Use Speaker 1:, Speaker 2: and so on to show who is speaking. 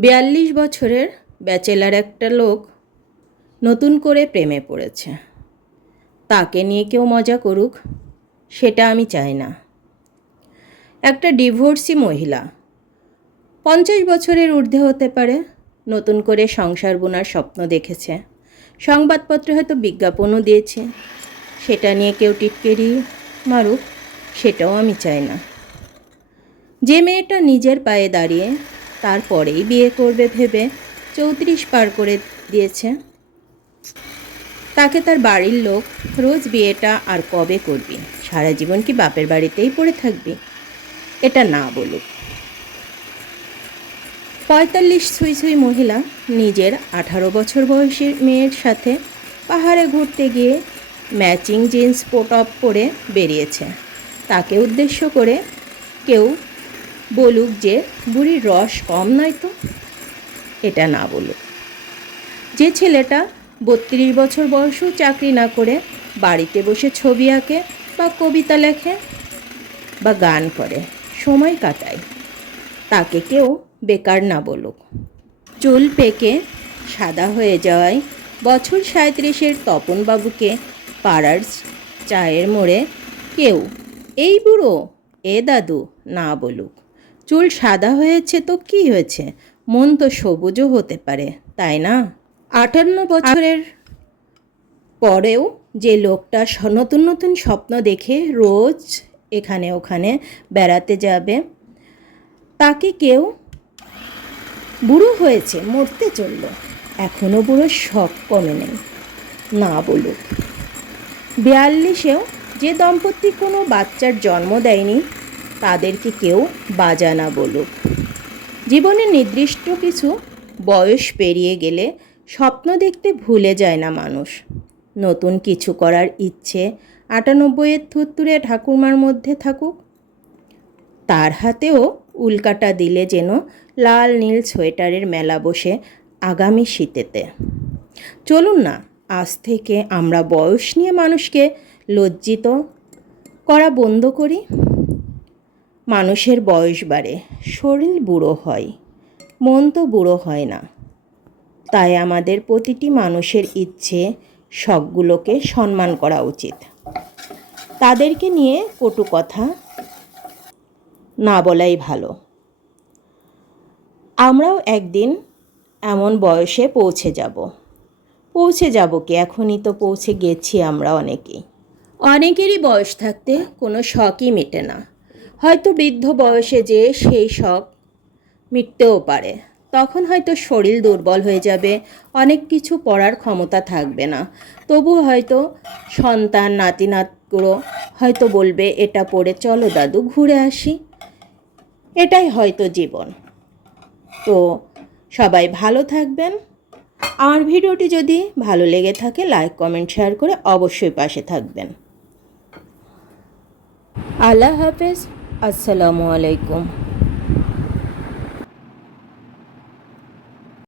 Speaker 1: বিয়াল্লিশ বছরের ব্যাচেলার একটা লোক নতুন করে প্রেমে পড়েছে। তাকে নিয়ে কেউ মজা করুক, সেটা আমি চাই না। একটা ডিভোর্সি মহিলা, পঞ্চাশ বছরের ঊর্ধ্বে হতে পারে, নতুন করে সংসার বোনার স্বপ্ন দেখেছে। সংবাদপত্রে হয়তো বিজ্ঞাপনও দিয়েছে। সেটা নিয়ে কেউ টিটকেরি মারুক, সেটাও আমি চাই না। যে মেয়েটা নিজের পায়ে দাঁড়িয়ে তারপরেই বিয়ে করবে ভেবে চৌত্রিশ পার করে দিয়েছে। তাকে তার বাড়ির লোক রোজ বিয়েটা আর কবে করবি? সারা জীবন কি বাপের বাড়িতেই পড়ে থাকবি? এটা না বলুক। পঁয়তাল্লিশ ছুঁই ছুঁই মহিলা নিজের আঠারো বছর বয়সী মেয়ের সাথে পাহাড়ে ঘুরতে গিয়ে ম্যাচিং জিন্স পোট অফ করে বেরিয়েছে। তাকে উদ্দেশ্য করে কেউ বলুক যে বুড়ির রস কম নয় তো? এটা না বলুক। যে ছেলেটা বত্রিশ বছর বয়সেও চাকরি না করে বাড়িতে বসে ছবি আঁকে বা কবিতা লেখে বা গান করে, সময় কাটায়, তাকে কেউ বেকার না বলুক। চুল পেকে সাদা হয়ে যাওয়ায় বছর সাঁত্রিশের তপনবাবুকে পাড়ার চায়ের মোড়ে কেউ, এই বুড়ো, এ দাদু, না বলুক। চুল সাদা হয়েছে তো কি হয়েছে? মন তো সবুজও হতে পারে, তাই না? আটান্ন বছরের পরেও যে লোকটা নতুন নতুন স্বপ্ন দেখে রোজ এখানে ওখানে বেড়াতে যাবে, তাকে কেউ বুড়ো হয়েছে, মরতে চলল। এখনও বুড়ো শখ কমে নেই, না বলুক। বিয়াল্লিশেও যে দম্পতি কোনো বাচ্চার জন্ম দেয়নি তাদেরকে কেউ বাজানা বলুক। জীবনে নির্দিষ্ট কিছু বয়স পেরিয়ে গেলে স্বপ্ন দেখতে ভুলে যায় না মানুষ। নতুন কিছু করার ইচ্ছে আটানব্বইয়ের থুত্তুরে ঠাকুরমার মধ্যে থাকুক। তার হাতেও উল্কাটা দিলে যেন লাল নীল সোয়েটারের মেলা বসে আগামী শীতেতে। চলুন না, আজ থেকে আমরা বয়স নিয়ে মানুষকে লজ্জিত করা বন্ধ করি। মানুষের বয়স বাড়ে। শরীর বুড়ো হয়, মন তো বুড়ো হয় না। তাই আমাদের প্রতিটি মানুষের ইচ্ছে শখগুলোকে সম্মান করা উচিত। তাদেরকে নিয়ে কটু কথা না বলাই ভালো। আমরাও একদিন এমন বয়সে পৌঁছে যাব। পৌঁছে যাব কি? এখনই তো পৌঁছে গেছি আমরা অনেকেই। অনেকেরই বয়স থাকতে কোনো শখই মেটে না। হয়তো বৃদ্ধ বয়সে যে সেই শখ মিটতেও পারে। তখন হয়তো শরীর দুর্বল হয়ে যাবে, অনেক কিছু পড়ার ক্ষমতা থাকবে না। তবু হয়তো সন্তান, নাতি নাতগুলো হয়তো বলবে, এটা পড়ে চলো দাদু, ঘুরে আসি। এটাই হয়তো জীবন। তো সবাই ভালো থাকবেন। আমার ভিডিওটি যদি ভালো লেগে থাকে, লাইক, কমেন্ট, শেয়ার করে অবশ্যই পাশে থাকবেন। আল্লাহ হাফেজ। আসসালামু আলাইকুম।